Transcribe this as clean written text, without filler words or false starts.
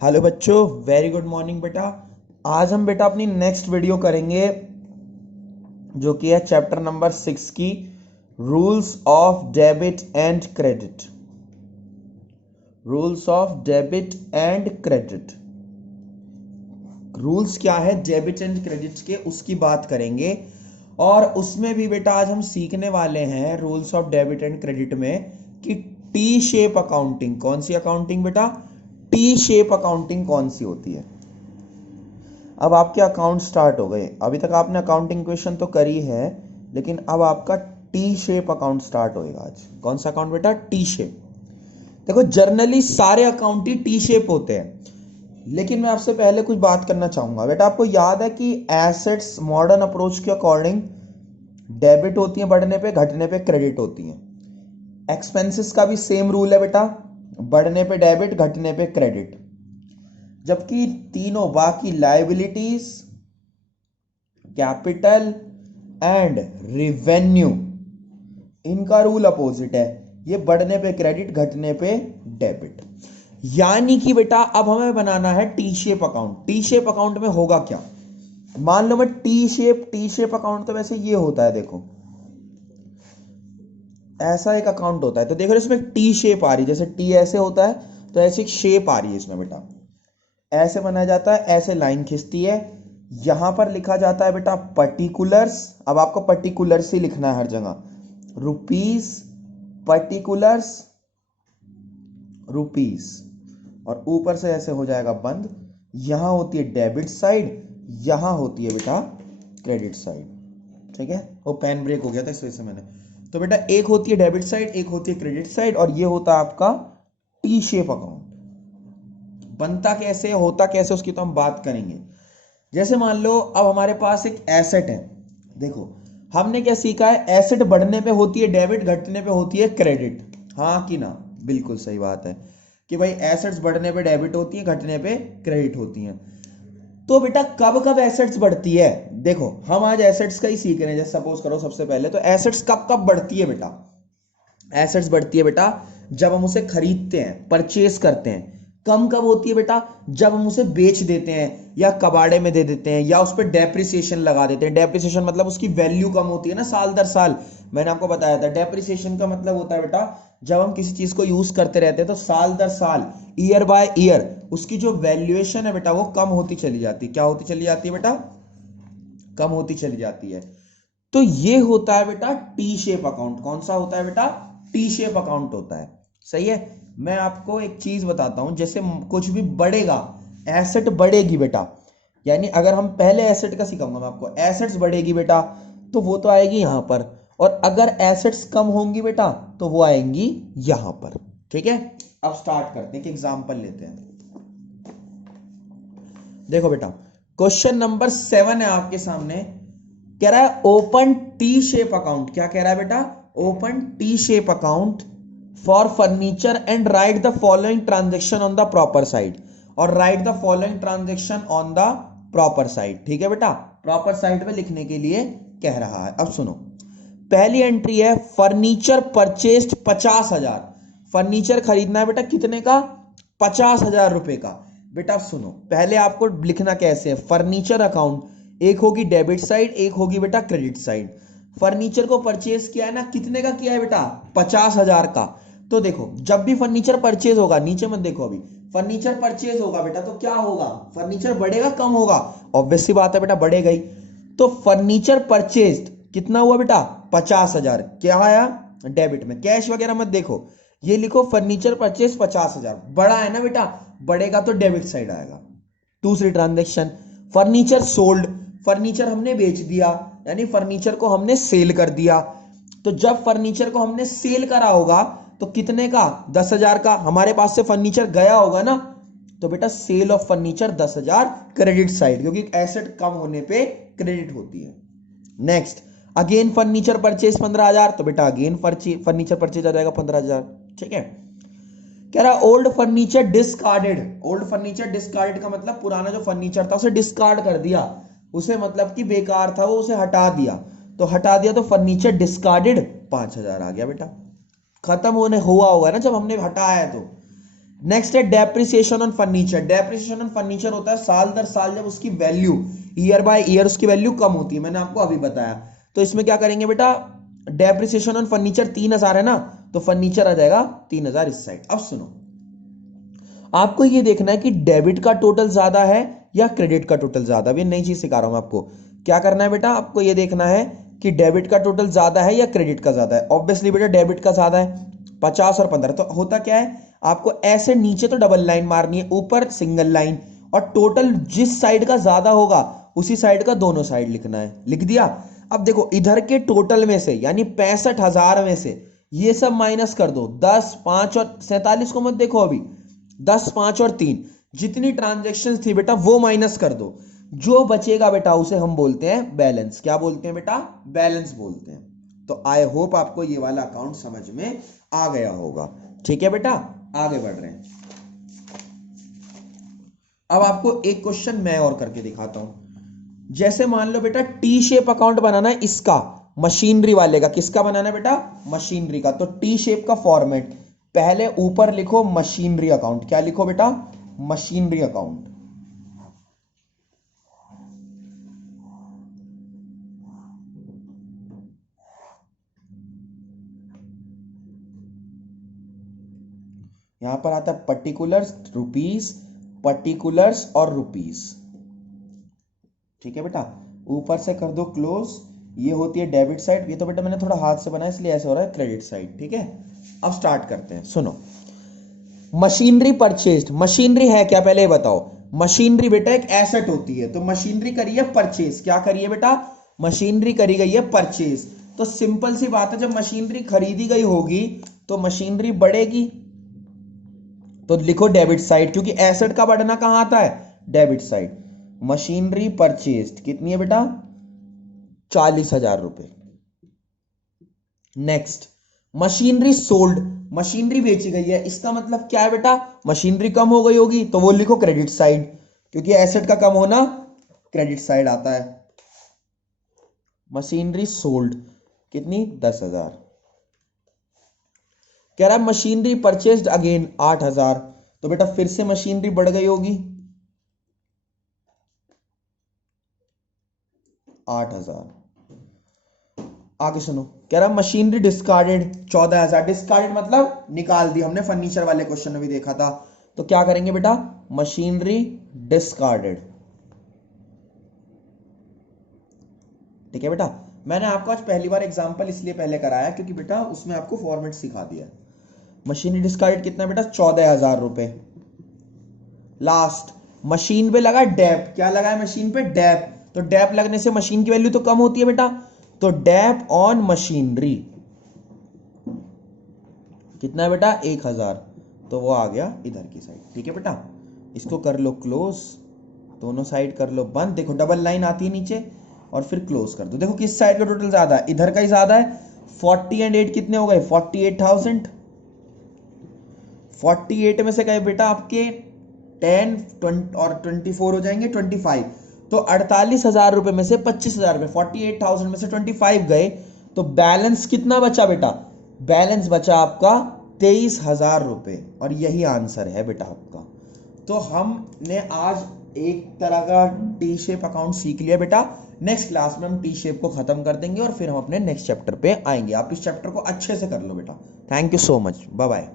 Hello बच्चों, very good morning बेटा। आज हम बेटा अपनी नेक्स्ट वीडियो करेंगे जो कि है चैप्टर नंबर 6 की rules of debit and credit. Rules of debit and credit. Rules क्या है डेबिट एंड क्रेडिट के, उसकी बात करेंगे। और उसमें भी बेटा आज हम सीखने वाले हैं rules of debit and credit में कि टी शेप अकाउंटिंग कौन सी अकाउंटिंग बेटा, टी शेप अकाउंटिंग कौन सी होती है। अब आपके अकाउंट स्टार्ट हो गए। अभी तक आपने अकाउंटिंग क्वेश्चन तो करी है, लेकिन अब आपका टी शेप अकाउंट स्टार्ट होएगा। आज कौन सा अकाउंट बेटा? T shape. देखो जनरली सारे अकाउंट ही टी शेप होते हैं, लेकिन मैं आपसे पहले कुछ बात करना चाहूंगा बेटा। आपको याद है कि एसेट्स मॉडर्न अप्रोच के अकॉर्डिंग डेबिट होती है बढ़ने पे, घटने पे क्रेडिट होती है। एक्सपेंसेस का भी सेम रूल है बेटा, बढ़ने पे डेबिट, घटने पे क्रेडिट। जबकि तीनों बाकी लायबिलिटीज, कैपिटल एंड रिवेन्यू, इनका रूल अपोजिट है। ये बढ़ने पे क्रेडिट, घटने पे डेबिट। यानी कि बेटा अब हमें बनाना है T shape account. T shape account में होगा क्या? मान लो मैं टी शेप अकाउंट तो वैसे ये होता है, देखो ऐसा एक अकाउंट होता है। तो देखो इसमें टी शेप आ रही है, जैसे टी ऐसे होता है तो ऐसी एक शेप आ रही है इसमें बेटा। ऐसे बनाया जाता है, ऐसे लाइन खिंचती है। यहां पर लिखा जाता है बेटा पर्टिकुलर्स। अब आपको पर्टिकुलर्स ही लिखना है हर जगह, रुपीस, पर्टिकुलर्स, रुपीस। और ऊपर से ऐसे हो जाएगा बंद। यहां होती है डेबिट साइड, यहां होती है बेटा क्रेडिट साइड। ठीक है, वो पेन ब्रेक हो गया था इस वजह से मैंने। तो बेटा एक होती है डेबिट साइड, एक होती है क्रेडिट साइड, और ये होता है आपका टी शेप अकाउंट। बनता कैसे, होता कैसे, उसकी तो हम बात करेंगे। जैसे मान लो अब हमारे पास एक एसेट है। देखो हमने क्या सीखा है, एसेट बढ़ने पे होती है डेबिट, घटने पे होती है क्रेडिट। हाँ कि ना? बिल्कुल सही बात है कि भाई एसेट्स बढ़ने पे डेबिट होती है, घटने पे क्रेडिट होती हैं। तो बेटा कब कब एसेट्स बढ़ती है? देखो हम आज एसेट्स का ही सीख रहे हैं। जैसे सपोज करो सबसे पहले तो एसेट्स कब कब बढ़ती है बेटा? एसेट्स बढ़ती है बेटा जब हम उसे खरीदते हैं, परचेस करते हैं। कम कब होती है बेटा? जब हम उसे बेच देते हैं या कबाड़े में दे देते हैं या उस पर डेप्रिसिएशन लगा देते हैं। डेप्रिसिएशन मतलब उसकी वैल्यू कम होती है ना साल दर साल। मैंने आपको बताया था डेप्रिसिएशन का मतलब होता है बेटा जब हम किसी चीज को यूज करते रहते हैं तो साल दर साल, ईयर बाय ईयर, उसकी जो वैल्यूएशन है बेटा वो कम होती चली जाती है। क्या होती चली जाती है बेटा? कम होती चली जाती है। तो ये होता है बेटा टी शेप अकाउंट। कौन सा होता है बेटा? टी शेप अकाउंट होता है। सही है। मैं आपको एक चीज बताता हूं, जैसे कुछ भी बढ़ेगा, एसेट बढ़ेगी बेटा, यानी अगर हम पहले एसेट का सिखाऊंगा मैं आपको, एसेट्स बढ़ेगी बेटा तो वो तो आएगी यहां पर, और अगर एसेट्स कम होंगी बेटा तो वो आएंगी यहां पर। ठीक है, अब स्टार्ट करते हैं, एक एग्जांपल लेते हैं। देखो बेटा क्वेश्चन नंबर 7 है आपके सामने। कह रहा है ओपन टी शेप अकाउंट। क्या कह रहा है बेटा? Open T shape account for furniture and write the following transaction on the proper side. और write the following transaction on the proper side. ठीक है बेटा, प्रॉपर साइड पे लिखने के लिए कह रहा है। अब सुनो, पहली एंट्री है फर्नीचर परचेस्ड 50,000। फर्नीचर खरीदना है बेटा कितने का? 50,000 रुपए का। बेटा सुनो, पहले आपको लिखना कैसे है, फर्नीचर अकाउंट एक होगी डेबिट साइड, एक होगी बेटा क्रेडिट साइड। फर्नीचर को परचेज किया है ना, कितने का किया है बेटा? 50,000 का। तो देखो जब भी फर्नीचर परचेज होगा, नीचे मत देखो अभी, फर्नीचर परचेज होगा बेटा तो क्या होगा? फर्नीचर बढ़ेगा कम होगा? ऑब्वियस सी बात है बेटा, बढ़ेगा ही। तो फर्नीचर परचेज कितना हुआ बेटा? 50,000। क्या आया? डेबिट में। कैश वगैरह मत देखो, ये लिखो फर्नीचर परचेज 50,000। बड़ा है ना बेटा, बढ़ेगा तो डेबिट साइड आएगा। दूसरी ट्रांजेक्शन फर्नीचर सोल्ड। फर्नीचर हमने बेच दिया, यानी फर्नीचर को हमने सेल कर दिया। तो जब फर्नीचर को हमने सेल करा होगा तो कितने का? 10,000 का। हमारे पास से फर्नीचर गया होगा ना, तो बेटा sale of furniture 10,000 credit side, क्योंकि एसेट कम होने पे क्रेडिट होती है। नेक्स्ट अगेन फर्नीचर परचेज 15,000, तो बेटा अगेन फर्नीचर परचेज आ जाएगा 15,000। ठीक है। कह रहा old furniture discarded. Old furniture discarded का मतलब पुराना जो फर्नीचर था उसे डिस्कार्ड कर दिया, उसे मतलब कि बेकार था वो, उसे हटा दिया। तो हटा दिया तो फर्नीचर डिस्कार्डेड 5,000 आ गया बेटा। खत्म होने हुआ होगा ना जब हमने हटाया है तो। नेक्स्ट है depreciation on furniture. Depreciation on furniture होता है साल दर साल जब उसकी वैल्यू, ईयर बाय ईयर उसकी वैल्यू कम होती है, मैंने आपको अभी बताया। तो इसमें क्या करेंगे बेटा, डेप्रिसिएशन ऑन फर्नीचर 3000 है ना, तो फर्नीचर आ जाएगा 3000 इस साइड। अब सुनो, आपको ये देखना है कि डेबिट का टोटल ज्यादा है या क्रेडिट का टोटल ज्यादा। अभी नई चीज सिखा रहा हूं आपको। क्या करना है बेटा, आपको ये देखना है कि डेबिट का टोटल ज्यादा है या क्रेडिट का ज्यादा है। ऑब्वियसली बेटा डेबिट का ज्यादा है, 50 और 15। तो होता क्या है, आपको ऐसे नीचे तो डबल लाइन मारनी है, ऊपर सिंगल लाइन, और टोटल जिस साइड का ज्यादा होगा उसी साइड का दोनों साइड लिखना है। लिख दिया। अब देखो इधर के टोटल में से यानी 65,000 में से ये सब माइनस कर दो। 10, 5 और 47 को मत देखो अभी, 10, 5 और 3 जितनी ट्रांजेक्शन थी बेटा वो माइनस कर दो। जो बचेगा बेटा उसे हम बोलते हैं बैलेंस। क्या बोलते हैं बेटा, बैलेंस बोलते हैं। तो आई होप आपको ये वाला अकाउंट समझ में आ गया होगा। ठीक है बेटा, आगे बढ़ रहे हैं। अब आपको एक क्वेश्चन मैं और करके दिखाता हूं। जैसे मान लो बेटा टी शेप अकाउंट बनाना है, इसका मशीनरी वाले का। किसका बनाना है बेटा, मशीनरी का। तो टी शेप का फॉर्मेट, पहले ऊपर लिखो मशीनरी अकाउंट। क्या लिखो बेटा, मशीनरी अकाउंट। यहां पर आता है पर्टिकुलर्स, रुपीस, पर्टिकुलर्स और रुपीस। ठीक है बेटा, ऊपर से कर दो क्लोज। ये होती है डेबिट साइड। ये तो बेटा मैंने थोड़ा हाथ से बनाया इसलिए ऐसे हो रहा है, क्रेडिट साइड। ठीक है, अब स्टार्ट करते हैं। सुनो, मशीनरी परचेज्ड। मशीनरी है क्या पहले बताओ। मशीनरी बेटा एक एसेट होती है, तो मशीनरी करी है परचेज। क्या करिए बेटा, मशीनरी करी गई है परचेज। तो सिंपल सी बात है, जब मशीनरी खरीदी गई होगी तो मशीनरी बढ़ेगी, तो लिखो डेबिट साइड, क्योंकि एसेट का बढ़ना कहां आता है, डेबिट साइड। मशीनरी परचेज्ड कितनी है बेटा, 40,000 रुपए। Next, machinery sold. मशीनरी बेची गई है, इसका मतलब क्या है बेटा, मशीनरी कम हो गई होगी, तो वो लिखो क्रेडिट साइड, क्योंकि एसेट का कम होना क्रेडिट साइड आता है। मशीनरी सोल्ड कितनी, 10,000। कह रहा है मशीनरी परचेस्ड अगेन 8,000, तो बेटा फिर से मशीनरी बढ़ गई होगी 8,000। आगे सुनो, कह रहा मशीनरी डिस्कार्डेड 14,000। डिस्कार्डेड मतलब निकाल दी, हमने फर्नीचर वाले क्वेश्चन में भी देखा था। तो क्या करेंगे बेटा, मशीनरी डिस्कार्डेड। ठीक है बेटा, मैंने आपको आज पहली बार एग्जांपल इसलिए पहले कराया क्योंकि बेटा उसमें आपको फॉर्मेट सिखा दिया। मशीनरी डिस्कार्डेड कितना बेटा, 14,000 रुपए। लास्ट, मशीन पे लगा डेप। क्या लगा है मशीन पे, डेप। तो डेप लगने से मशीन की वैल्यू तो कम होती है बेटा, तो डेप ऑन मशीनरी कितना है बेटा, 1,000। तो वो आ गया इधर की साइड। ठीक है बेटा, इसको कर लो क्लोज, दोनों साइड कर लो बंद। देखो डबल लाइन आती है नीचे, और फिर क्लोज कर दो। देखो किस साइड का टोटल ज्यादा है, इधर का ही ज्यादा है। 40 एंड 8 कितने हो गए, 48,000। 48 में से गए बेटा आपके 10, 20 और 24 हो जाएंगे 25। तो 48,000 रुपए में से 25,000 रुपए, 48,000 में से 25 गए, तो बैलेंस कितना बचा बेटा, बैलेंस बचा आपका 23,000 रुपए। और यही आंसर है बेटा आपका। तो हमने आज एक तरह का टी शेप अकाउंट सीख लिया बेटा। नेक्स्ट क्लास में हम टी शेप को खत्म कर देंगे और फिर हम अपने नेक्स्ट चैप्टर पे आएंगे। आप इस चैप्टर को अच्छे से कर लो बेटा। Thank you so much, bye bye.